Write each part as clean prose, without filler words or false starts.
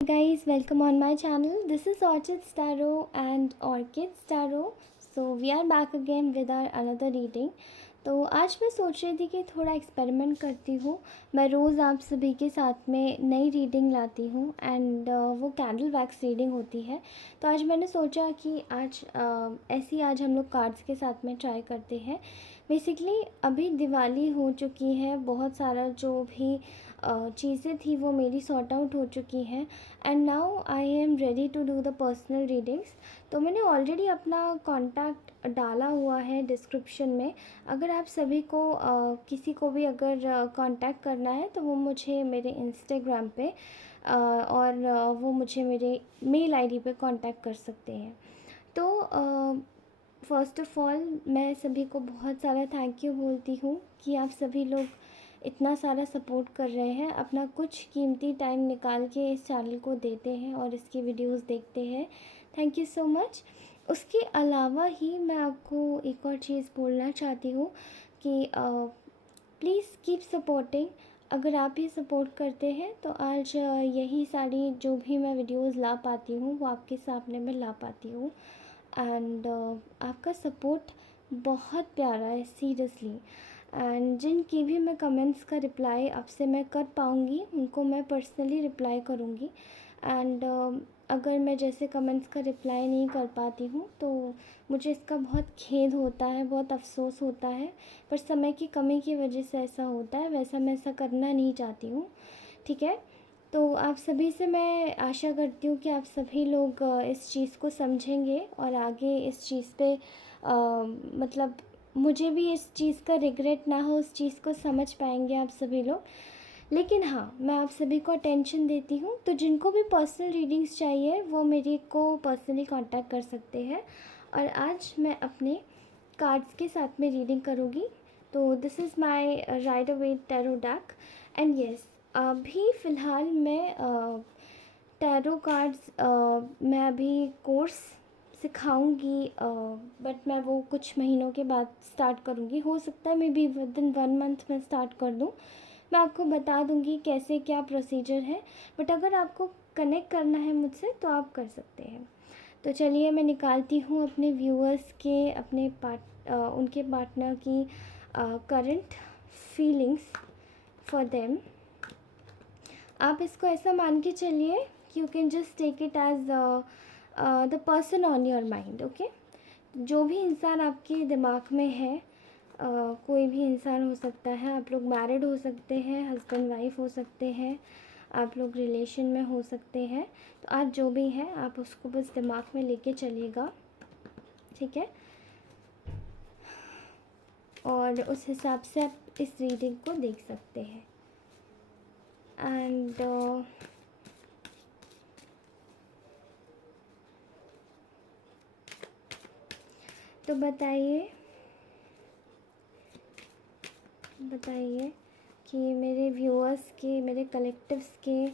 Guys, welcome on my channel. This is Orchid Tarot and Orchid Tarot. So we are back again with our another reading. तो आज मैं सोच रही थी कि थोड़ा एक्सपेरिमेंट करती हूँ। मैं रोज़ आप सभी के साथ में नई रीडिंग लाती हूँ एंड वो कैंडल वैक्स रीडिंग होती है। तो आज मैंने सोचा कि ऐसी आज हम लोग कार्ड्स के साथ में ट्राई करते हैं। बेसिकली अभी दिवाली हो चुकी है, बहुत सारा जो भी चीज़ें थी वो मेरी सॉर्ट आउट हो चुकी हैं and now I am ready to do the personal readings. तो मैंने ऑलरेडी अपना कॉन्टैक्ट डाला हुआ है डिस्क्रिप्शन में। अगर आप सभी को किसी को भी अगर कांटेक्ट करना है तो वो मुझे मेरे इंस्टाग्राम पे और वो मुझे मेरे मेल आईडी पे कांटेक्ट कर सकते हैं। तो फ़र्स्ट ऑफ़ ऑल मैं सभी को बहुत सारा थैंक यू बोलती हूँ कि आप सभी लोग इतना सारा सपोर्ट कर रहे हैं, अपना कुछ कीमती टाइम निकाल के इस चैनल को देते हैं और इसकी वीडियोस देखते हैं। Thank you so much. उसके अलावा ही मैं आपको एक और चीज़ बोलना चाहती हूँ कि प्लीज़ कीप सपोर्टिंग। अगर आप ही सपोर्ट करते हैं तो आज यही सारी जो भी मैं वीडियोस ला पाती हूँ वो आपके सामने मैं ला पाती हूँ एंड आपका सपोर्ट बहुत प्यारा है सीरियसली। एंड जिनकी भी मैं कमेंट्स का रिप्लाई आपसे मैं कर पाऊँगी उनको मैं पर्सनली रिप्लाई करूँगी एंड अगर मैं जैसे कमेंट्स का रिप्लाई नहीं कर पाती हूँ तो मुझे इसका बहुत खेद होता है, बहुत अफ़सोस होता है, पर समय की कमी की वजह से ऐसा होता है। वैसा मैं ऐसा करना नहीं चाहती हूँ, ठीक है। तो आप सभी से मैं आशा करती हूँ कि आप सभी लोग इस चीज़ को समझेंगे और आगे इस चीज़ पे मतलब मुझे भी इस चीज़ का रिग्रेट ना हो, उस चीज़ को समझ पाएंगे आप सभी लोग। लेकिन हाँ, मैं आप सभी को अटेंशन देती हूँ, तो जिनको भी पर्सनल रीडिंग्स चाहिए वो मेरे को पर्सनली कांटेक्ट कर सकते हैं। और आज मैं अपने कार्ड्स के साथ में रीडिंग करूँगी। तो this is my ride away tarot deck and yes, अभी फ़िलहाल मैं टैरो कार्ड्स मैं अभी कोर्स सिखाऊंगी, बट मैं वो कुछ महीनों के बाद स्टार्ट करूँगी। हो सकता है may be with in 1 month में स्टार्ट कर दूँ। मैं आपको बता दूँगी कैसे क्या प्रोसीजर है, बट अगर आपको कनेक्ट करना है मुझसे तो आप कर सकते हैं। तो चलिए मैं निकालती हूँ अपने व्यूअर्स के उनके पार्टनर की करंट फीलिंग्स फॉर देम। आप इसको ऐसा मान के चलिए कि you can just take it as the person on your mind, okay. जो भी इंसान आपके दिमाग में है, कोई भी इंसान हो सकता है। आप लोग मैरिड हो सकते हैं, हस्बैंड वाइफ हो सकते हैं, आप लोग रिलेशन में हो सकते हैं। तो आज जो भी है आप उसको बस दिमाग में लेके चलिएगा, ठीक है। और उस हिसाब से आप इस रीडिंग को देख सकते हैं एंड तो बताइए कि मेरे व्यूअर्स के, मेरे कलेक्टिव्स के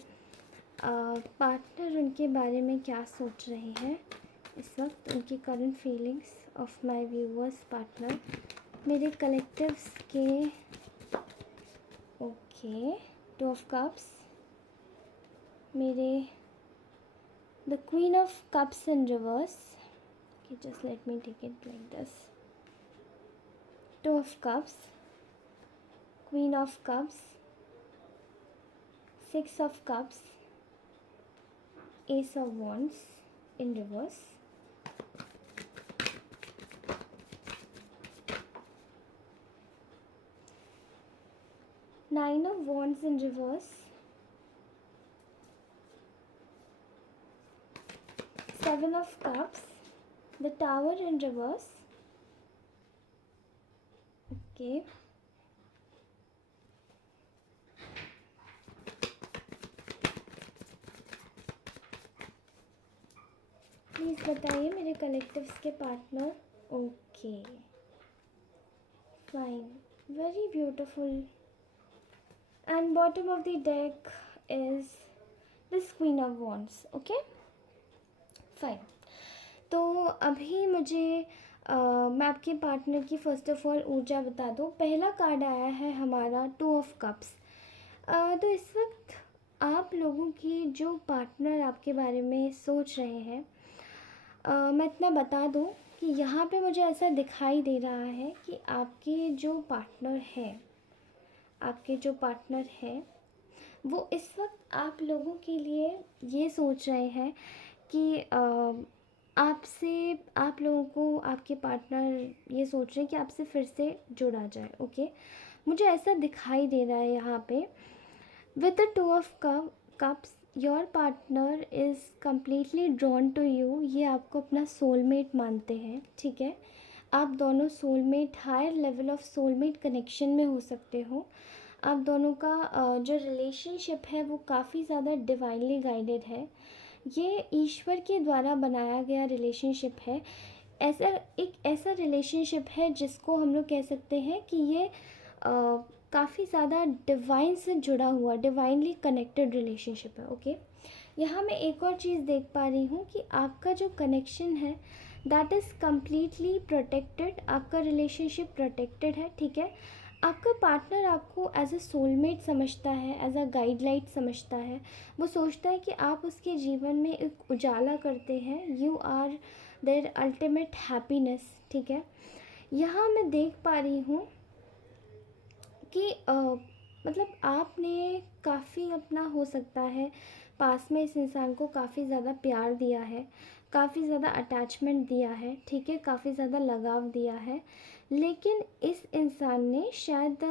पार्टनर उनके बारे में क्या सोच रहे हैं इस वक्त, उनकी current feelings of my viewers partner मेरे कलेक्टिव्स के। ओके, 2 ऑफ कप्स, मेरे the queen of cups in reverse. Okay, just let me take it like this. 2 of Cups, Queen of Cups, 6 of Cups, Ace of Wands in reverse, 9 of Wands in reverse, 7 of Cups, the Tower in reverse. Okay, please बताइए मेरे collectives के partner. Okay, fine, very beautiful. And bottom of the deck is this queen of wands. Okay, fine. तो अभी मुझे मैं आपके partner की first of all ऊर्जा बता दूँ। पहला कार्ड आया है हमारा 2 of Cups। तो इस वक्त आप लोगों की जो पार्टनर आपके बारे में सोच रहे हैं, मैं इतना बता दूं कि यहाँ पे मुझे ऐसा दिखाई दे रहा है कि आपके जो पार्टनर हैं वो इस वक्त आप लोगों के लिए ये सोच रहे हैं कि आपसे आप लोगों को आपके पार्टनर ये सोच रहे हैं कि आपसे फिर से जुड़ा जाए। ओके, मुझे ऐसा दिखाई दे रहा है यहाँ पे with the two of cups. Your partner is completely drawn to you. ये आपको अपना सोलमेट मानते हैं, ठीक है। आप दोनों soulmate, higher level of soulmate connection में हो सकते हो। आप दोनों का जो रिलेशनशिप है वो काफ़ी ज़्यादा डिवाइनली गाइडेड है। ये ईश्वर के द्वारा बनाया गया रिलेशनशिप है। ऐसा एक ऐसा रिलेशनशिप है जिसको हम लोग कह सकते हैं कि ये काफ़ी ज़्यादा डिवाइन से जुड़ा हुआ, डिवाइनली कनेक्टेड रिलेशनशिप है। ओके, यहाँ मैं एक और चीज़ देख पा रही हूँ कि आपका जो कनेक्शन है दैट इज़ कम्प्लीटली प्रोटेक्टेड। आपका रिलेशनशिप प्रोटेक्टेड है, ठीक है। आपका पार्टनर आपको एज अ सोलमेट समझता है, एज अ गाइडलाइट समझता है। वो सोचता है कि आप उसके जीवन में एक उजाला करते हैं। You are their ultimate happiness, ठीक है। यहाँ मैं देख पा रही हूँ कि मतलब आपने काफ़ी अपना, हो सकता है पास में इस इंसान को काफ़ी ज़्यादा प्यार दिया है, काफ़ी ज़्यादा अटैचमेंट दिया है, ठीक है, काफ़ी ज़्यादा लगाव दिया है। लेकिन इस इंसान ने शायद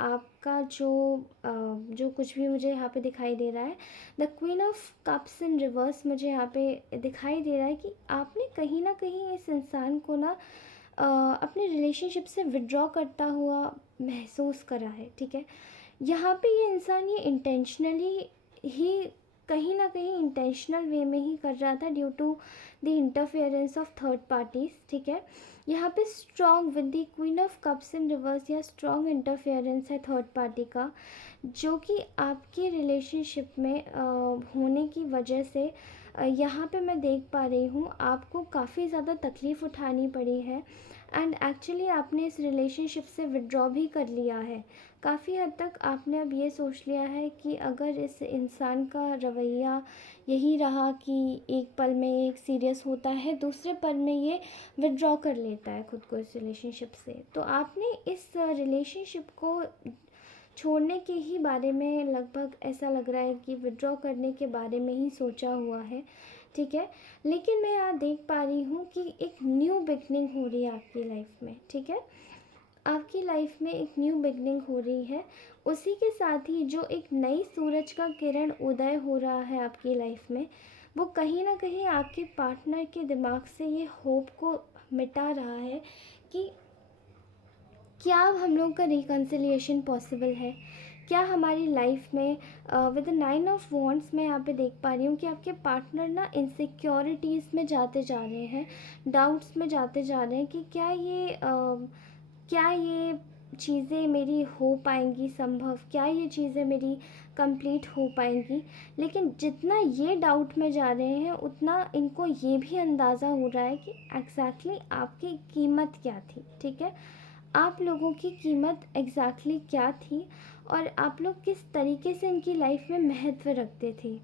आपका जो कुछ भी मुझे यहाँ पे दिखाई दे रहा है, the queen of cups in reverse मुझे यहाँ पे दिखाई दे रहा है कि आपने कहीं ना कहीं इस इंसान को ना अपने रिलेशनशिप से विड्रॉ करता हुआ महसूस करा है, ठीक है। यहाँ पे ये इंसान ये इंटेंशनली ही, कहीं ना कहीं इंटेंशनल वे में ही कर रहा था due to the interference of third parties, ठीक है। यहाँ पे strong with the queen of cups in reverse या स्ट्रॉन्ग इंटरफेरेंस है थर्ड पार्टी का, जो कि आपके रिलेशनशिप में होने की वजह से यहाँ पे मैं देख पा रही हूँ आपको काफ़ी ज़्यादा तकलीफ़ उठानी पड़ी है। एंड एक्चुअली आपने इस रिलेशनशिप से विड्रॉ भी कर लिया है। काफ़ी हद तक आपने अब ये सोच लिया है कि अगर इस इंसान का रवैया यही रहा कि एक पल में एक सीरियस होता है, दूसरे पल में ये विड्रॉ कर लेता है खुद को इस रिलेशनशिप से, तो आपने इस रिलेशनशिप को छोड़ने के ही बारे में, लगभग ऐसा लग रहा है कि विड्रॉ करने के बारे में ही सोचा हुआ है, ठीक है। लेकिन मैं यहाँ देख पा रही हूँ कि एक न्यू बिगनिंग हो रही है आपकी लाइफ में, ठीक है। आपकी लाइफ में एक न्यू बिगनिंग हो रही है। उसी के साथ ही जो एक नई सूरज का किरण उदय हो रहा है आपकी लाइफ में, वो कहीं ना कहीं आपके पार्टनर के दिमाग से ये होप को मिटा रहा है कि क्या अब हम लोगों का रिकन्सिलिएशन पॉसिबल है, क्या हमारी लाइफ में विद द 9 ऑफ वॉन्ड्स मैं यहाँ पे देख पा रही हूँ कि आपके पार्टनर ना इनसिक्योरिटीज़ में जाते जा रहे हैं, डाउट्स में जाते जा रहे हैं कि क्या ये चीज़ें मेरी हो पाएंगी संभव, क्या ये चीज़ें मेरी कंप्लीट हो पाएंगी। लेकिन जितना ये डाउट में जा रहे हैं उतना इनको ये भी अंदाज़ा हो रहा है कि एग्जैक्टली आपकी कीमत क्या थी, ठीक है। आप लोगों की कीमत एग्जैक्टली क्या थी और आप लोग किस तरीके से इनकी लाइफ में महत्व रखते थे।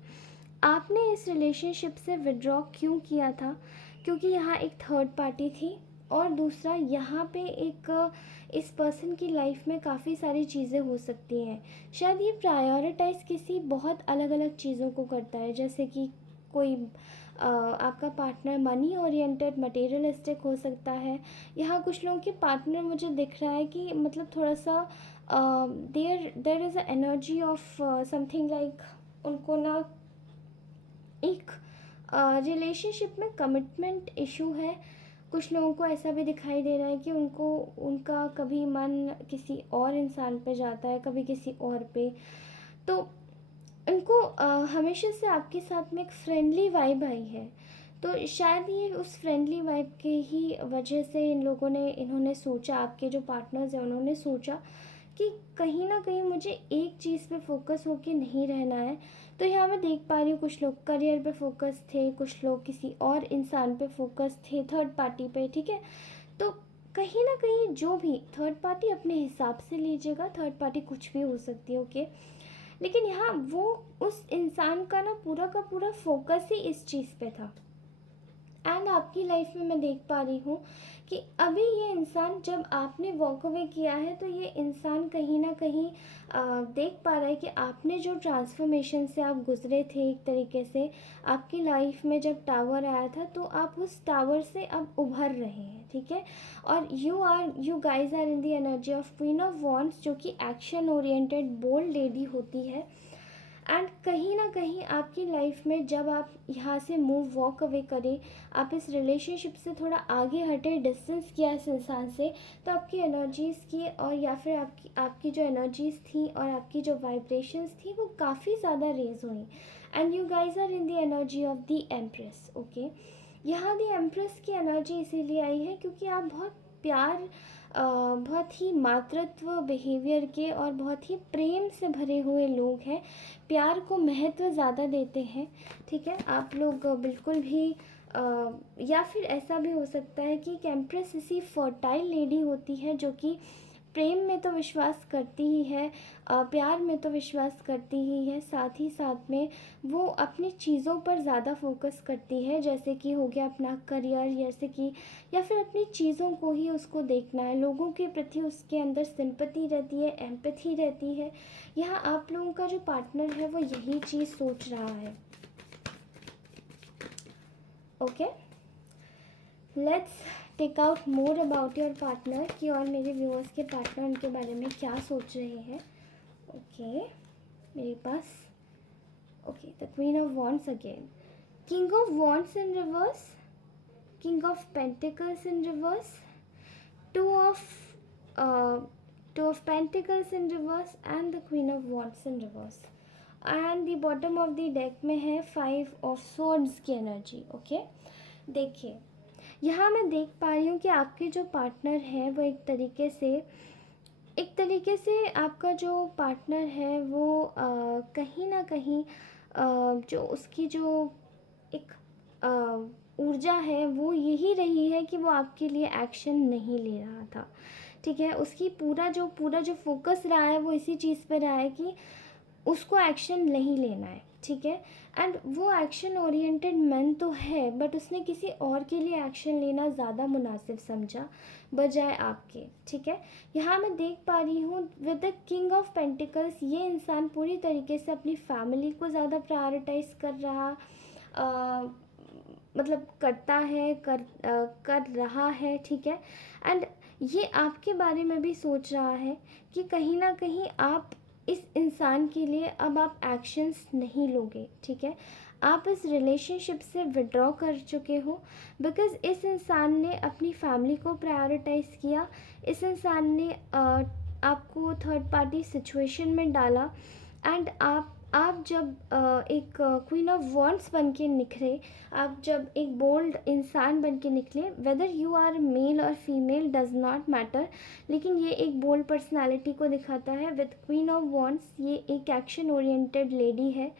आपने इस रिलेशनशिप से विड्रॉ क्यों किया था? क्योंकि यहाँ एक थर्ड पार्टी थी, और दूसरा यहाँ पे एक इस पर्सन की लाइफ में काफ़ी सारी चीज़ें हो सकती हैं। शायद ये प्रायोरिटाइज़ किसी बहुत अलग अलग चीज़ों को करता है, जैसे कि कोई आपका पार्टनर मनी ओरिएंटेड मटेरियलिस्टिक हो सकता है। यहाँ कुछ लोगों के पार्टनर मुझे दिख रहा है कि मतलब थोड़ा सा there is a energy of something like, उनको ना एक रिलेशनशिप में कमिटमेंट इशू है। कुछ लोगों को ऐसा भी दिखाई दे रहा है कि उनका कभी मन किसी और इंसान पे जाता है, कभी किसी और पे। तो उनको हमेशा से आपके साथ में एक फ्रेंडली वाइब आई है। तो शायद ये उस फ्रेंडली वाइब के ही वजह से इन्होंने सोचा, आपके जो पार्टनर्स हैं उन्होंने सोचा कि कहीं ना कहीं मुझे एक चीज़ पे फोकस होके नहीं रहना है। तो यहाँ मैं देख पा रही हूँ कुछ लोग करियर पे फोकस थे, कुछ लोग किसी और इंसान पे फोकस थे, थर्ड पार्टी पे, ठीक है। तो कहीं ना कहीं जो भी थर्ड पार्टी अपने हिसाब से लीजिएगा, थर्ड पार्टी कुछ भी हो सकती है, ओके। लेकिन यहाँ वो उस इंसान का ना पूरा का पूरा फोकस ही इस चीज़ पे था। एंड आपकी लाइफ में मैं देख पा रही हूँ कि अभी ये इंसान, जब आपने वॉक अवे किया है तो ये इंसान कहीं ना कहीं देख पा रहा है कि आपने जो ट्रांसफॉर्मेशन से आप गुजरे थे, एक तरीके से आपकी लाइफ में जब टावर आया था तो आप उस टावर से अब उभर रहे हैं, ठीक है। और you guys are in the energy of queen of wands, जो कि एक्शन ओरिएंटेड बोल्ड लेडी होती है। एंड कहीं ना कहीं आपकी लाइफ में जब आप यहाँ से मूव वॉक अवे करें, आप इस रिलेशनशिप से थोड़ा आगे हटे, डिस्टेंस किया इस इंसान से, तो आपकी एनर्जीज़ की, और या फिर आपकी जो एनर्जीज़ थी और आपकी जो वाइब्रेशंस थी वो काफ़ी ज़्यादा रेज हुई। And you guys are in the energy of the empress, okay. यहाँ द एम्प्रेस की एनर्जी इसीलिए आई है क्योंकि आप बहुत प्यार, बहुत ही मातृत्व बिहेवियर के और बहुत ही प्रेम से भरे हुए लोग हैं, प्यार को महत्व ज़्यादा देते हैं, ठीक है। आप लोग बिल्कुल भी या फिर ऐसा भी हो सकता है कि एम्प्रेस इसी फर्टाइल लेडी होती है जो कि प्रेम में तो विश्वास करती ही है, प्यार में तो विश्वास करती ही है, साथ ही साथ में वो अपनी चीज़ों पर ज़्यादा फोकस करती है, जैसे कि हो गया अपना करियर, जैसे कि या फिर अपनी चीज़ों को ही उसको देखना है, लोगों के प्रति उसके अंदर सिंपैथी रहती है, एम्पैथी रहती है। यहाँ आप लोगों का जो पार्टनर है वो यही चीज़ सोच रहा है, okay. Let's take out more about your partner, कि और मेरे व्यूअर्स के पार्टनर उनके बारे में क्या सोच रहे हैं, ओके। मेरे पास okay the queen of wands again, king of wands in reverse, king of pentacles in reverse, two of uh, two of pentacles in reverse and the queen of wands in reverse, and the bottom of the deck में है five of swords की energy, okay. देखिए यहाँ मैं देख पा रही हूँ कि आपके जो पार्टनर हैं वो एक तरीके से आपका जो पार्टनर है वो कहीं ना कहीं जो उसकी जो एक ऊर्जा है वो यही रही है कि वो आपके लिए एक्शन नहीं ले रहा था, ठीक है। उसकी पूरा जो फोकस रहा है वो इसी चीज़ पे रहा है कि उसको एक्शन नहीं लेना है, ठीक है। एंड वो एक्शन ओरिएंटेड मैन तो है, बट उसने किसी और के लिए एक्शन लेना ज़्यादा मुनासिब समझा बजाय आपके, ठीक है। यहाँ मैं देख पा रही हूँ with the king of pentacles, ये इंसान पूरी तरीके से अपनी फैमिली को ज़्यादा प्रायोरिटाइज कर रहा, मतलब कर रहा है, ठीक है। एंड ये आपके बारे में भी सोच रहा है कि कहीं ना कहीं आप इस इंसान के लिए अब आप एक्शंस नहीं लोगे, ठीक है। आप इस रिलेशनशिप से विड्रॉ कर चुके हो बिकॉज़ इस इंसान ने अपनी फैमिली को प्रायोरिटाइज़ किया, इस इंसान ने आपको थर्ड पार्टी सिचुएशन में डाला। एंड आप जब एक क्वीन ऑफ वॉन्ड्स बन के निखरे, आप जब एक बोल्ड इंसान बन के निकले, वेदर यू आर मेल और फीमेल डज नॉट मैटर, लेकिन ये एक बोल्ड पर्सनालिटी को दिखाता है। विद क्वीन ऑफ वॉन्ड्स ये एक एक्शन ओरिएंटेड लेडी है,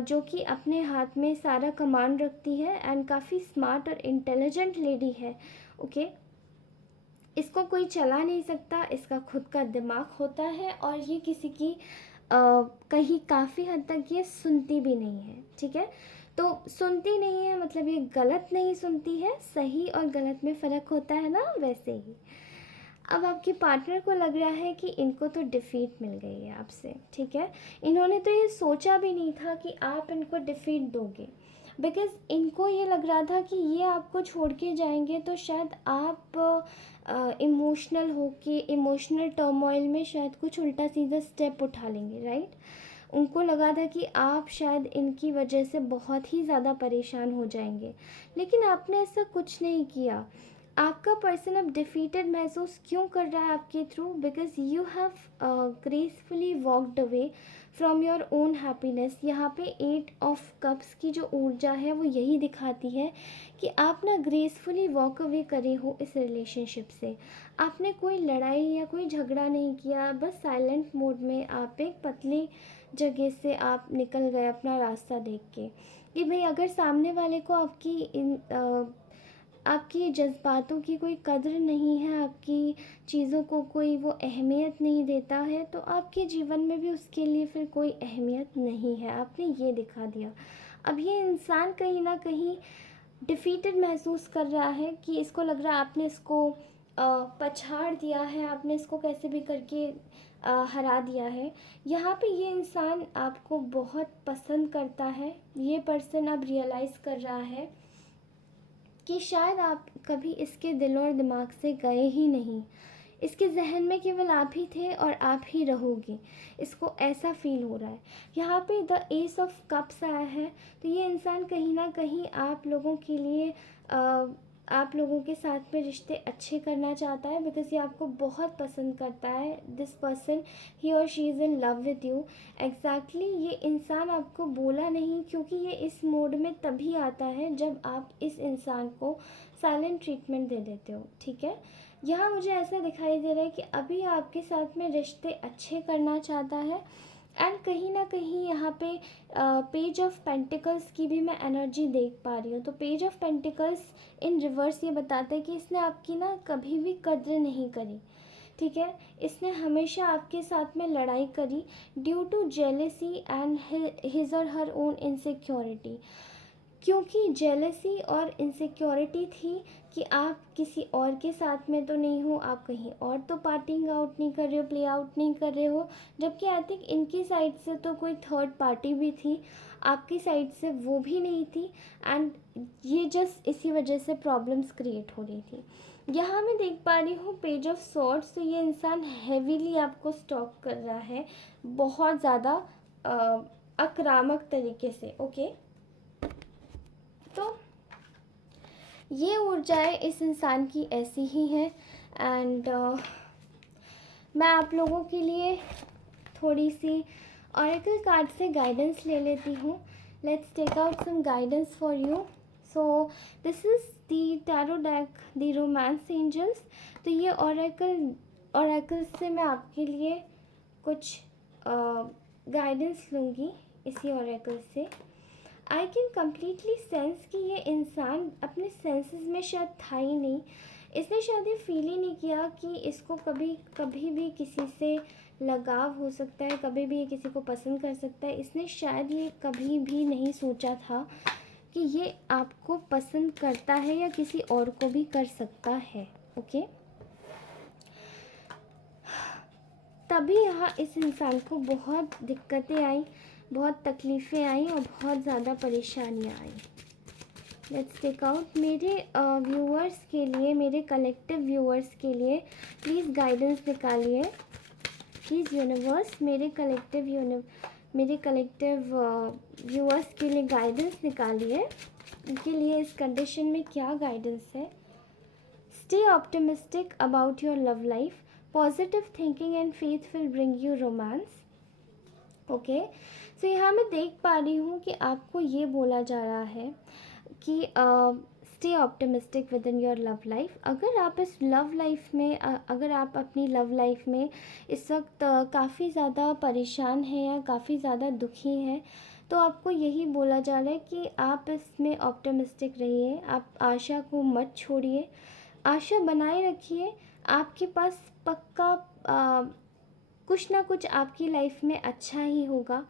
जो कि अपने हाथ में सारा कमांड रखती है एंड काफ़ी स्मार्ट और इंटेलिजेंट लेडी है, ओके। इसको कोई चला नहीं सकता, इसका खुद का दिमाग होता है और ये किसी की कहीं काफ़ी हद तक ये सुनती भी नहीं है, ठीक है। तो सुनती नहीं है मतलब ये गलत नहीं सुनती है, सही और गलत में फ़र्क होता है ना, वैसे ही अब आपके पार्टनर को लग रहा है कि इनको तो डिफ़ीट मिल गई है आपसे, ठीक है। इन्होंने तो ये सोचा भी नहीं था कि आप इनको डिफ़ीट दोगे, बिकॉज़ इनको ये लग रहा था कि ये आपको छोड़ के जाएंगे तो शायद आप इमोशनल होके इमोशनल टर्मोइल में शायद कुछ उल्टा सीधा स्टेप उठा लेंगे, राइट। उनको लगा था कि आप शायद इनकी वजह से बहुत ही ज़्यादा परेशान हो जाएंगे, लेकिन आपने ऐसा कुछ नहीं किया। आपका पर्सन अब डिफीटेड महसूस क्यों कर रहा है आपके through, because you have gracefully walked away from your own happiness. यहाँ पे 8 ऑफ कप्स की जो ऊर्जा है वो यही दिखाती है कि आप ना ग्रेसफुली वॉक अवे करे हो इस रिलेशनशिप से। आपने कोई लड़ाई या कोई झगड़ा नहीं किया, बस साइलेंट मोड में आप एक पतली जगह से आप निकल गए अपना रास्ता देख के, कि भाई अगर सामने वाले को आपकी आपकी जज़्बातों की कोई कद्र नहीं है, आपकी चीज़ों को कोई वो अहमियत नहीं देता है, तो आपके जीवन में भी उसके लिए फिर कोई अहमियत नहीं है। आपने ये दिखा दिया। अब ये इंसान कहीं न कहीं डिफीटेड महसूस कर रहा है कि इसको लग रहा है आपने इसको पछाड़ दिया है, आपने इसको कैसे भी करके हरा दिया है। यहाँ पे ये इंसान आपको बहुत पसंद करता है। ये पर्सन अब रियलाइज़ कर रहा है कि शायद आप कभी इसके दिल और दिमाग से गए ही नहीं। इसके ज़हन में केवल आप ही थे और आप ही रहोगे। इसको ऐसा फ़ील हो रहा है। यहाँ पे द एस ऑफ कप्स आया है, तो ये इंसान कहीं ना कहीं आप लोगों के लिए आप लोगों के साथ में रिश्ते अच्छे करना चाहता है, बिकॉज़ ये आपको बहुत पसंद करता है। दिस पर्सन, ही और she is in love with you. Exactly ये इंसान आपको बोला नहीं, क्योंकि ये इस मोड में तभी आता है जब आप इस इंसान को साइलेंट ट्रीटमेंट दे देते हो, ठीक है। यहाँ मुझे ऐसा दिखाई दे रहा है कि अभी आपके साथ में रिश्ते अच्छे करना चाहता है। एंड कहीं ना कहीं यहाँ पे पेज ऑफ पेंटिकल्स की भी मैं एनर्जी देख पा रही हूँ। तो page of pentacles in reverse ये बताता है कि इसने आपकी ना कभी भी कद्र नहीं करी, ठीक है। इसने हमेशा आपके साथ में लड़ाई करी due to jealousy and his or her own insecurity. क्योंकि जेलसी और इनसिक्योरिटी थी कि आप किसी और के साथ में तो नहीं हो, आप कहीं और तो पार्टिंग आउट नहीं कर रहे हो, प्ले आउट नहीं कर रहे हो। जबकि आई थिंक इनकी साइड से तो कोई थर्ड पार्टी भी थी, आपकी साइड से वो भी नहीं थी। एंड ये जस्ट इसी वजह से प्रॉब्लम्स क्रिएट हो रही थी। यहाँ मैं देख पा रही हूँ पेज ऑफ सॉर्ड्स। तो ये इंसान हैवीली आपको स्टॉक कर रहा है, बहुत ज़्यादा आक्रामक तरीके से, ओके। तो ये ऊर्जाएं इस इंसान की ऐसी ही हैं। एंड मैं आप लोगों के लिए थोड़ी सी ऑरेकल कार्ड से गाइडेंस ले लेती हूँ। Let's take out some guidance for you. So this is the tarot deck, the romance angels. तो ये ऑरेकल से मैं आपके लिए कुछ गाइडेंस लूँगी इसी ऑरेकल से। आई कैन कम्प्लीटली सेंस कि ये इंसान अपने सेंसेस में शायद था ही नहीं। इसने शायद ये फील ही नहीं किया कि इसको कभी भी किसी से लगाव हो सकता है, कभी भी ये किसी को पसंद कर सकता है। इसने शायद ये कभी भी नहीं सोचा था कि ये आपको पसंद करता है या किसी और को भी कर सकता है, ओके। तभी यहाँ इस इंसान को बहुत दिक्कतें आई, बहुत तकलीफ़ें आई और बहुत ज़्यादा परेशानियाँ आई। लेट्स टेक आउट मेरे व्यूअर्स के लिए, मेरे कलेक्टिव व्यूअर्स के लिए प्लीज़ गाइडेंस निकालिए। प्लीज़ यूनिवर्स मेरे कलेक्टिव व्यूअर्स के लिए गाइडेंस निकालिए। उनके लिए इस कंडीशन में क्या गाइडेंस है। Stay optimistic about your love life, positive thinking and faith will bring you romance, okay. So यहाँ मैं देख पा रही हूँ कि आपको ये बोला जा रहा है कि stay optimistic with in your love life. अगर आप इस लव लाइफ में अगर आप अपनी लव लाइफ में इस वक्त काफ़ी ज़्यादा परेशान हैं या काफ़ी ज़्यादा दुखी हैं, तो आपको यही बोला जा रहा है कि आप इसमें ऑप्टिमिस्टिक रहिए, आप आशा को मत छोड़िए, आशा बनाए रखिए। आपके पास पक्का कुछ ना कुछ आपकी लाइफ में अच्छा ही होगा।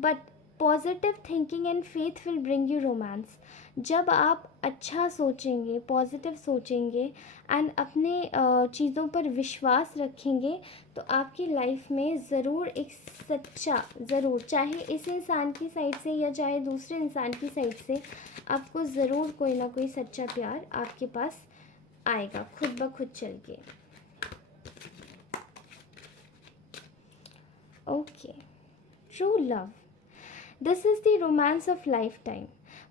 But positive thinking and faith will bring you romance. जब आप अच्छा सोचेंगे, पॉजिटिव सोचेंगे एंड अपने चीज़ों पर विश्वास रखेंगे, तो आपकी लाइफ में ज़रूर एक सच्चा, ज़रूर चाहे इस इंसान की साइड से या चाहे दूसरे इंसान की साइड से, आपको ज़रूर कोई ना कोई सच्चा प्यार आपके पास आएगा खुद ब खुद चल के, okay. True love, this is the romance of life time.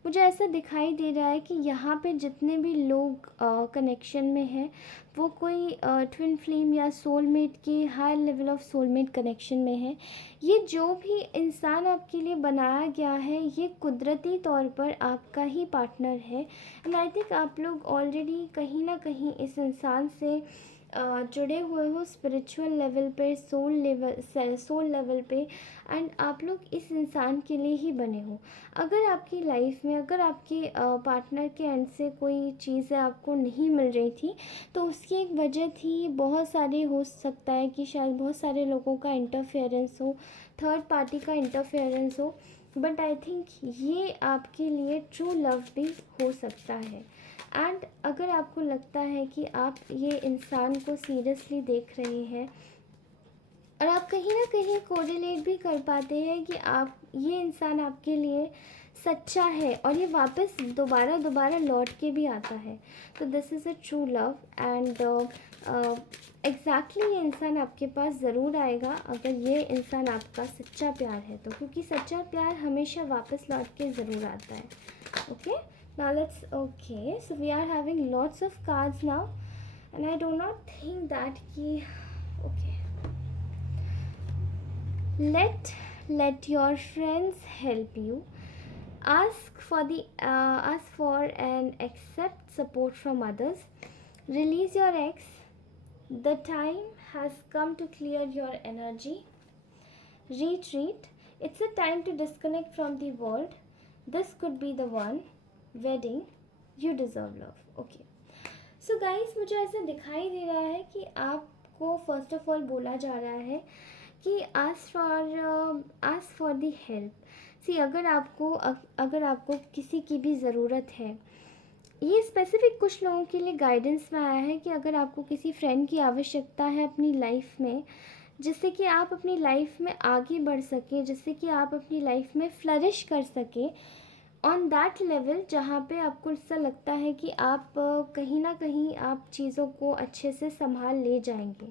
मुझे ऐसा दिखाई दे रहा है कि यहाँ पे जितने भी लोग कनेक्शन में हैं, वो कोई ट्विन फ्लेम या सोलमेट के high level of soulmate connection में है। ये जो भी इंसान आपके लिए बनाया गया है, ये कुदरती तौर पर आपका ही पार्टनर है। एंड आई थिंक आप लोग ऑलरेडी कहीं ना कहीं इस इंसान से जुड़े हुए हो स्पिरिचुअल लेवल पे, सोल लेवल पे, एंड आप लोग इस इंसान के लिए ही बने हो। अगर आपकी लाइफ में, अगर आपके पार्टनर के एंड से कोई चीज़ें आपको नहीं मिल रही थी, तो उसकी एक वजह थी, बहुत सारी हो सकता है कि शायद बहुत सारे लोगों का इंटरफेरेंस हो, थर्ड पार्टी का इंटरफेरेंस हो, बट आई थिंक ये आपके लिए ट्रू लव भी हो सकता है। एंड अगर आपको लगता है कि आप ये इंसान को सीरियसली देख रहे हैं और आप कहीं ना कहीं कोरिलेट भी कर पाते हैं कि आप, ये इंसान आपके लिए सच्चा है और ये वापस दोबारा दोबारा लौट के भी आता है, तो this is a true love. And exactly ये इंसान आपके पास ज़रूर आएगा अगर ये इंसान आपका सच्चा प्यार है तो, क्योंकि सच्चा प्यार हमेशा वापस लौट के ज़रूर आता है। Okay, now let's, okay, so we are having lots of cards now and I do not think that ki, okay, let your friends help you, ask for and accept support from others, release your ex, the time has come to clear your energy, retreat, it's a time to disconnect from the world, this could be the one, wedding, you deserve love। Okay, so guys मुझे ऐसा दिखाई दे रहा है कि आपको first of all बोला जा रहा है कि आस्क फॉर दी हेल्प। सी, अगर आपको किसी की भी ज़रूरत है, ये स्पेसिफिक कुछ लोगों के लिए गाइडेंस में आया है कि अगर आपको किसी फ्रेंड की आवश्यकता है अपनी लाइफ में, जिससे कि आप अपनी लाइफ में आगे बढ़ सकें, जिससे कि आप अपनी लाइफ में फ्लरिश कर सकें ऑन दैट लेवल, जहाँ पे आपको ऐसा लगता है कि आप कहीं ना कहीं आप चीज़ों को अच्छे से संभाल ले जाएंगे,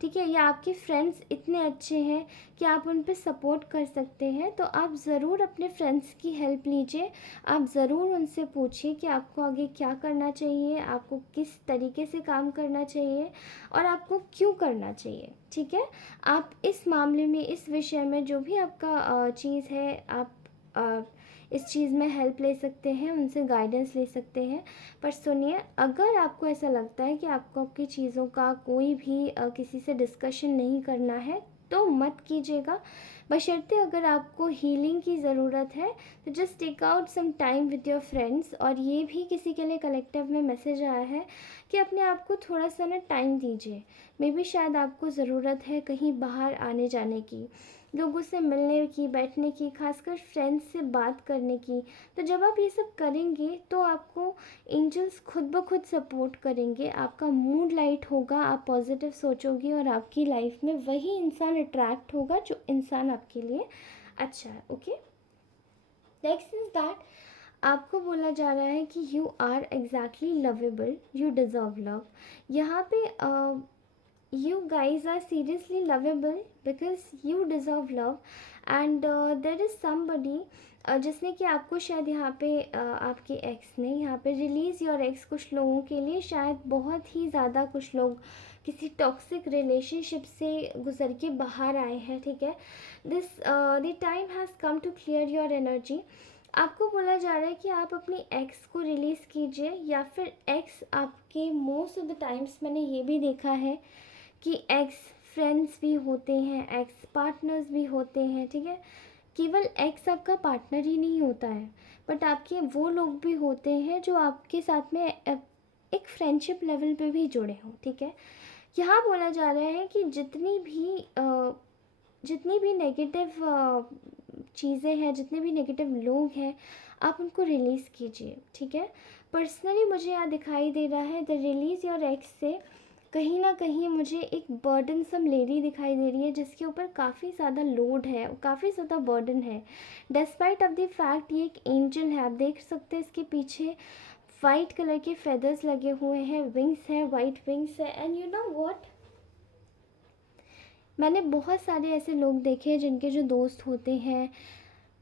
ठीक है, या आपके फ्रेंड्स इतने अच्छे हैं कि आप उन पे सपोर्ट कर सकते हैं, तो आप ज़रूर अपने फ्रेंड्स की हेल्प लीजिए। आप ज़रूर उनसे पूछिए कि आपको आगे क्या करना चाहिए, आपको किस तरीके से काम करना चाहिए और आपको क्यों करना चाहिए, ठीक है। आप इस मामले में, इस विषय में जो भी आपका चीज़ है, आप इस चीज़ में हेल्प ले सकते हैं, उनसे गाइडेंस ले सकते हैं। पर सुनिए, अगर आपको ऐसा लगता है कि आपको आपकी चीज़ों का कोई भी किसी से डिस्कशन नहीं करना है तो मत कीजिएगा, बशर्ते अगर आपको हीलिंग की ज़रूरत है तो just take out some time with your friends. और ये भी किसी के लिए कलेक्टिव में मैसेज आया है कि अपने आप को थोड़ा सा ना टाइम दीजिए। मे बी शायद आपको ज़रूरत है कहीं बाहर आने जाने की, लोगों से मिलने की, बैठने की, खासकर फ्रेंड्स से बात करने की। तो जब आप ये सब करेंगे तो आपको एंजल्स खुद ब खुद सपोर्ट करेंगे, आपका मूड लाइट होगा, आप पॉजिटिव सोचोगे और आपकी लाइफ में वही इंसान अट्रैक्ट होगा जो इंसान आपके लिए अच्छा है। ओके, नेक्स्ट इज दैट आपको बोला जा रहा है कि you are exactly lovable, you deserve love. यहाँ पे you guys are seriously lovable because you deserve love and there is somebody जिसने कि आपको शायद यहाँ पे आपके एक्स ने यहाँ पे रिलीज़ योर एक्स, कुछ लोगों के लिए शायद बहुत ही ज़्यादा, कुछ लोग किसी टॉक्सिक रिलेशनशिप से गुजर के बाहर आए हैं, ठीक है। The time has come to clear your energy. आपको बोला जा रहा है कि आप अपनी एक्स को रिलीज़ कीजिए, या फिर एक्स आपके, मोस्ट ऑफ द टाइम्स मैंने ये भी देखा है कि एक्स फ्रेंड्स भी होते हैं, एक्स पार्टनर्स भी होते हैं, ठीक है। केवल एक्स आपका पार्टनर ही नहीं होता है, बट आपके वो लोग भी होते हैं जो आपके साथ में एक फ्रेंडशिप लेवल पे भी जुड़े हों, ठीक है। यहाँ बोला जा रहा है कि जितनी भी नेगेटिव चीज़ें हैं, जितने भी नेगेटिव लोग हैं, आप उनको रिलीज़ कीजिए, ठीक है। पर्सनली मुझे यहाँ दिखाई दे रहा है द रिलीज़ योर एक्स से कहीं ना कहीं मुझे एक बर्डनसम लेडी दिखाई दे रही है, जिसके ऊपर काफ़ी ज़्यादा लोड है, काफ़ी ज़्यादा बर्डन है। डिस्पाइट ऑफ द फैक्ट ये एक एंजल है, आप देख सकते हैं इसके पीछे वाइट कलर के फेदर्स लगे हुए हैं, विंग्स हैं, वाइट विंग्स है। एंड यू नो व्हाट, मैंने बहुत सारे ऐसे लोग देखे हैं जिनके जो दोस्त होते हैं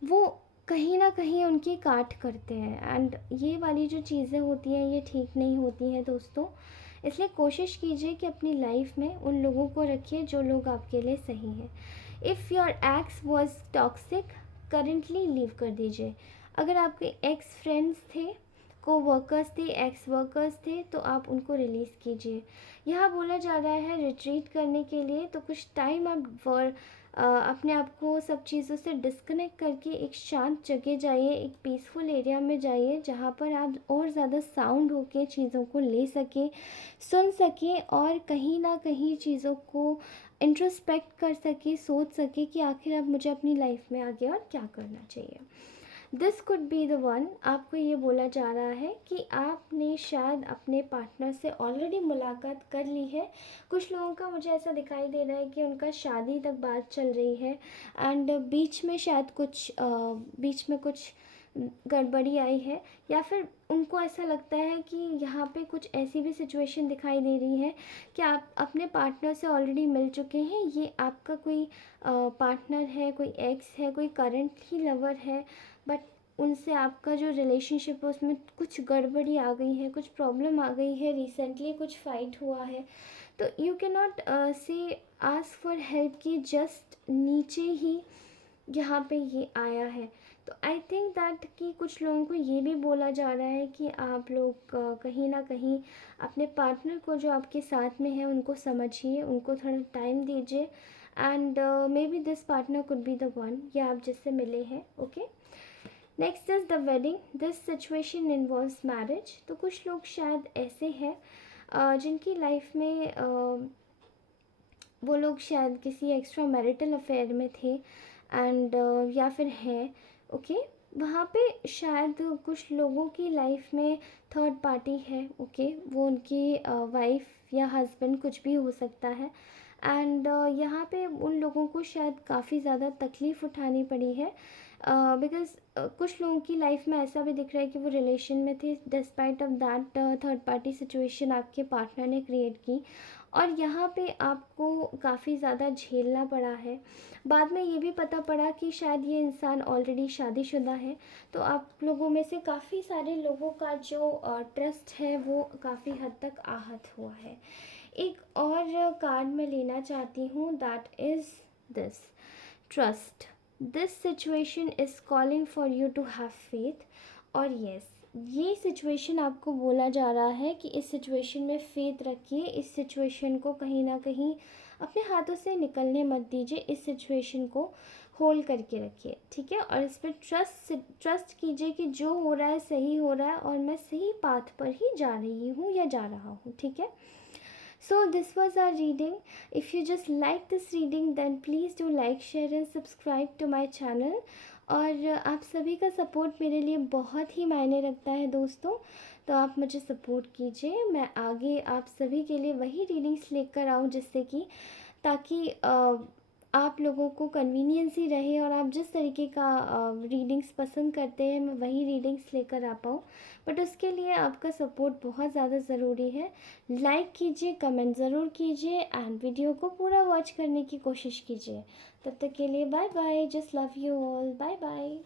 वो कहीं ना कहीं उनकी काट करते हैं, एंड ये वाली जो चीज़ें होती हैं ये ठीक नहीं होती हैं दोस्तों। इसलिए कोशिश कीजिए कि अपनी लाइफ में उन लोगों को रखिए जो लोग आपके लिए सही हैं। If your x was toxic, currently leave कर दीजिए। अगर आपके एक्स फ्रेंड्स थे वर्कर्स थे, एक्स वर्कर्स थे, तो आप उनको रिलीज़ कीजिए। यहाँ बोला जा रहा है रिट्रीट करने के लिए, तो कुछ टाइम आप अपने आप को सब चीज़ों से डिस्कनेक्ट करके एक शांत जगह जाइए, एक पीसफुल एरिया में जाइए, जहाँ पर आप और ज़्यादा साउंड होके चीज़ों को ले सकें, सुन सकें, और कहीं ना कहीं चीज़ों को इंट्रोस्पेक्ट कर सके, सोच सके कि आखिर अब मुझे अपनी लाइफ में आगे और क्या करना चाहिए। This could be the one. आपको ये बोला जा रहा है कि आपने शायद अपने पार्टनर से ऑलरेडी मुलाकात कर ली है। कुछ लोगों का मुझे ऐसा दिखाई दे रहा है कि उनका शादी तक बात चल रही है, एंड बीच में शायद बीच में कुछ गड़बड़ी आई है, या फिर उनको ऐसा लगता है कि यहाँ पे कुछ ऐसी भी सिचुएशन दिखाई दे रही है कि आप अपने पार्टनर से ऑलरेडी मिल चुके हैं। ये आपका कोई पार्टनर है, कोई एक्स है, कोई करंट ही लवर है, बट उनसे आपका जो रिलेशनशिप है उसमें कुछ गड़बड़ी आ गई है, कुछ प्रॉब्लम आ गई है, रिसेंटली कुछ फाइट हुआ है। तो यू कैन नॉट से आस्क फॉर हेल्प की जस्ट नीचे ही यहाँ पे ये आया है। तो आई थिंक दैट कि कुछ लोगों को ये भी बोला जा रहा है कि आप लोग कहीं ना कहीं अपने पार्टनर को जो आपके साथ में है उनको समझिए, उनको थोड़ा टाइम दीजिए, and may be this partner could be the one, या आप जिससे मिले हैं। Okay, next is the wedding. This situation involves marriage. तो कुछ लोग शायद ऐसे हैं जिनकी लाइफ में वो लोग शायद किसी एक्स्ट्रा मैरिटल अफेयर में थे, एंड या फिर हैं। ओके, वहाँ पे शायद कुछ लोगों की लाइफ में थर्ड पार्टी है। ओके, वो उनकी वाइफ या हस्बैंड कुछ भी हो सकता है, एंड यहाँ पे उन लोगों को शायद काफ़ी ज़्यादा तकलीफ़ उठानी पड़ी है, बिकॉज़ कुछ लोगों की लाइफ में ऐसा भी दिख रहा है कि वो रिलेशन में थे, despite of that third party situation आपके पार्टनर ने क्रिएट की, और यहाँ पे आपको काफ़ी ज़्यादा झेलना पड़ा है। बाद में ये भी पता पड़ा कि शायद ये इंसान ऑलरेडी शादीशुदा है। तो आप लोगों में से काफ़ी सारे लोगों का जो ट्रस्ट है वो काफ़ी हद तक आहत हुआ है। एक और कार्ड मैं लेना चाहती हूँ, that is this trust. This situation is calling for you to have faith. और यस, ये सिचुएशन आपको बोला जा रहा है कि इस सिचुएशन में फेथ रखिए, इस सिचुएशन को कहीं ना कहीं अपने हाथों से निकलने मत दीजिए, इस सिचुएशन को होल्ड करके रखिए, ठीक है। और इस पर ट्रस्ट कीजिए कि जो हो रहा है सही हो रहा है, और मैं सही पाथ पर ही जा रही हूँ या जा रहा हूँ, ठीक है। So this was our reading. If you just like this reading, then please do like, share and subscribe to my channel. और आप सभी का सपोर्ट मेरे लिए बहुत ही मायने रखता है दोस्तों, तो आप मुझे सपोर्ट कीजिए। मैं आगे आप सभी के लिए वही रीडिंग्स लेकर आऊँ जिससे कि ताकि आप लोगों को कन्वीनियंस ही रहे, और आप जिस तरीके का रीडिंग्स पसंद करते हैं मैं वही रीडिंग्स लेकर आ पाऊँ। बट उसके लिए आपका सपोर्ट बहुत ज़्यादा ज़रूरी है। लाइक कीजिए, कमेंट ज़रूर कीजिए, एंड वीडियो को पूरा वॉच करने की कोशिश कीजिए। तब तक के लिए bye bye, just love you all, bye bye.